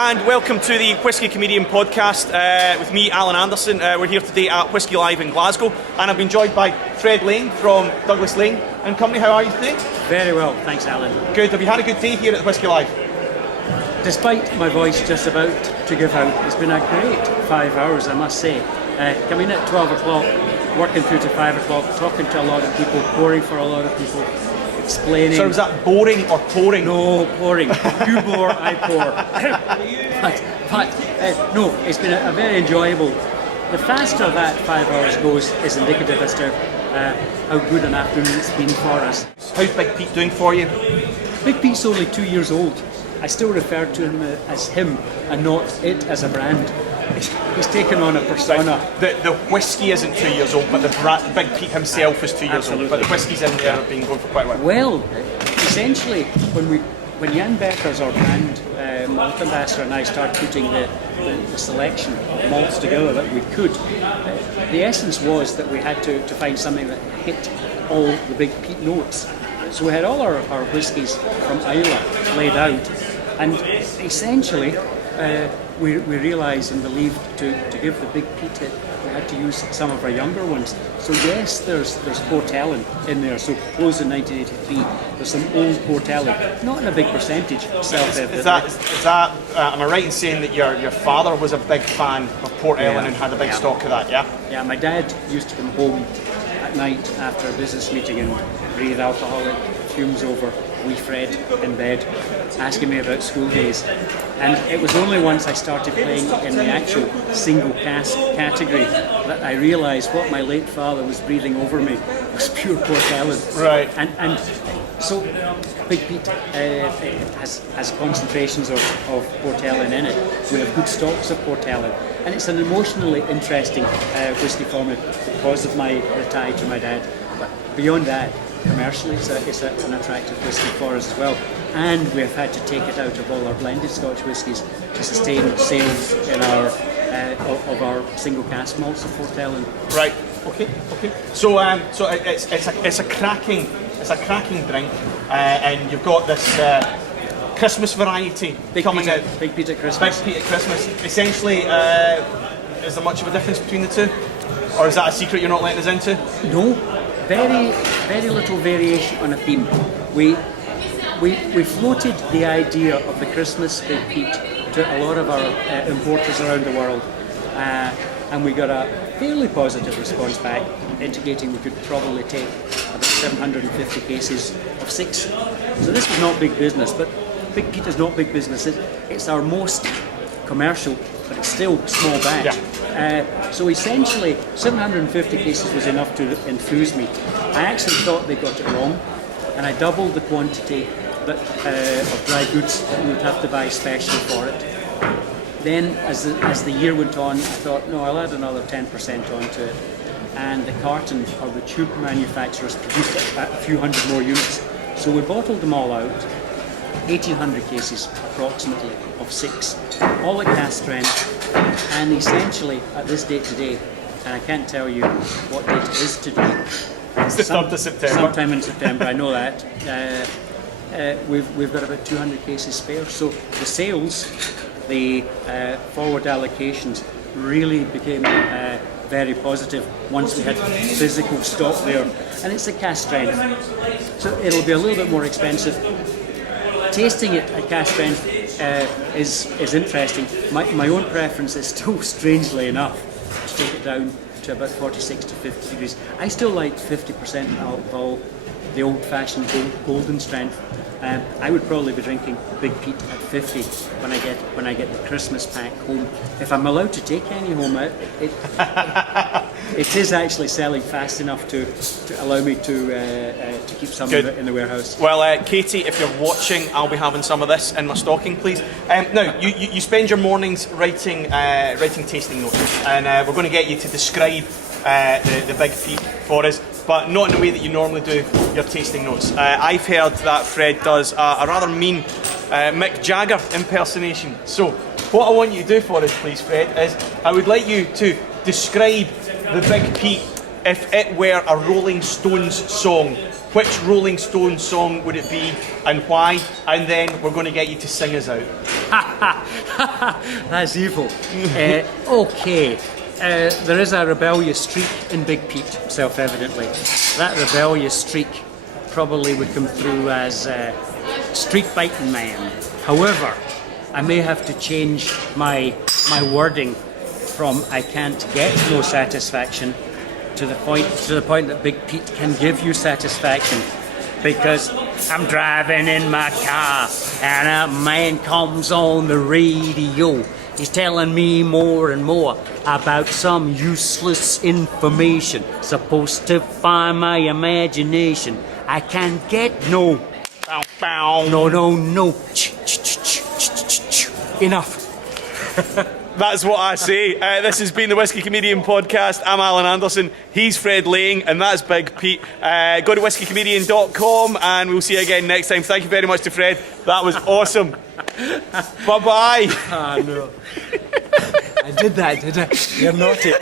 and welcome to the Whisky Comedian podcast with me, Alan Anderson. We're here today at Whisky Live in Glasgow, and I've been joined by Fred Laing from Douglas Laing and Company. How are you today? Very well, thanks Alan. Good. Have you had a good day here at the Whisky Live? Despite my voice just about to give out, it's been a great 5 hours, I must say. Coming at 12 o'clock, working through to 5 o'clock, talking to a lot of people, pouring for a lot of people, explaining. So was that boring or pouring? No, pouring. You bore, I pour. but no, it's been a very enjoyable. The faster that 5 hours goes is indicative as to how good an afternoon it's been for us. How's Big Peat doing for you? Big Peat's only 2 years old. I still refer to him as him and not it as a brand. He's taken on a persona. The whiskey isn't 2 years old, but the Big Peat himself is 2 years Absolutely. old. But the whiskies in there have been going for quite a while. Well, essentially, when Jan Becker's our brand malt ambassador and I started putting the selection of malts together that we could, the essence was that we had to find something that hit all the Big Peat notes. So we had all our whiskies from Islay laid out, and essentially we realised and believed to give the Big Peat it, we had to use some of our younger ones. So yes, there's Port Ellen in there. So closed in 1983. There's some old Port Ellen, not in a big percentage. Is that am I right in saying that your father was a big fan of Port Ellen and had a big stock of that? Yeah. Yeah, my dad used to come home at night after a business meeting and breathe alcoholic fumes over wee Fred in bed, asking me about school days. And it was only once I started playing in the actual single cask category that I realised what my late father was breathing over me was pure Port Ellen. Right. And so Big Peat has concentrations of Port Ellen in it. We have good stocks of Port Ellen. And it's an emotionally interesting whisky for me because of the tie to my dad. But beyond that, commercially, it's an attractive whisky for us as well. And we've had to take it out of all our blended Scotch whiskies to sustain sales in of our single cask malts of Port Ellen. Right. Okay. So it's a cracking drink, and you've got this Christmas variety coming out. Big Peat at Christmas. Big Peat at Christmas. Essentially, is there much of a difference between the two, or is that a secret you're not letting us into? No. Very, very little variation on a theme. We floated the idea of the Christmas Big Peat to a lot of our importers around the world, and we got a fairly positive response back, indicating we could probably take about 750 cases of 6. So this was not big business, but Big Peat is not big business. It's our most commercial, but it's still small batch. Yeah. So essentially, 750 cases was enough to enthuse me. I actually thought they got it wrong, and I doubled the quantity of dry goods that we would have to buy specially for it. Then, as the year went on, I thought, no, I'll add another 10% onto it. And the carton or the tube manufacturers produced a few hundred more units. So we bottled them all out, 1,800 cases approximately of 6, all at cask strength. And essentially, at this date today, and I can't tell you what date it is today. It's the 3rd of September. Sometime in September, I know that. We've got about 200 cases spare. So the sales, the forward allocations really became very positive once we had physical stock there. And it's a cask strength. So it'll be a little bit more expensive. Tasting it at cask strength is interesting. My own preference is still, strangely enough, to take it down to about 46 to 50 degrees. I still like 50% alcohol, the old-fashioned golden strength. I would probably be drinking Big Peat at 50 when I get the Christmas pack home. If I'm allowed to take any home, it is actually selling fast enough to allow me to keep some of it in the warehouse. Well, Katie, if you're watching, I'll be having some of this in my stocking, please. Now, you spend your mornings writing tasting notes, and we're going to get you to describe the Big Peat for us, but not in the way that you normally do your tasting notes. I've heard that Fred does a rather mean Mick Jagger impersonation. So, what I want you to do for us, please, Fred, is I would like you to describe the Big Peat if it were a Rolling Stones song. which Rolling Stones song would it be and why, and then we're going to get you to sing us out. That's evil. Okay. There is a rebellious streak in Big Peat, self-evidently. That rebellious streak probably would come through as street biting man. However, I may have to change my wording from I can't get no satisfaction to the point that Big Peat can give you satisfaction, because I'm driving in my car and a man comes on the radio. He's telling me more and more about some useless information supposed to find my imagination. I can't get no. Bow, bow. No. Enough. That's what I say. This has been the Whisky Comedian podcast. I'm Alan Anderson. He's Fred Laing, and that's Big Pete. Go to whiskycomedian.com, and we'll see you again next time. Thank you very much to Fred. That was awesome. Bye-bye. Ah, no. I did that, did I? You're naughty.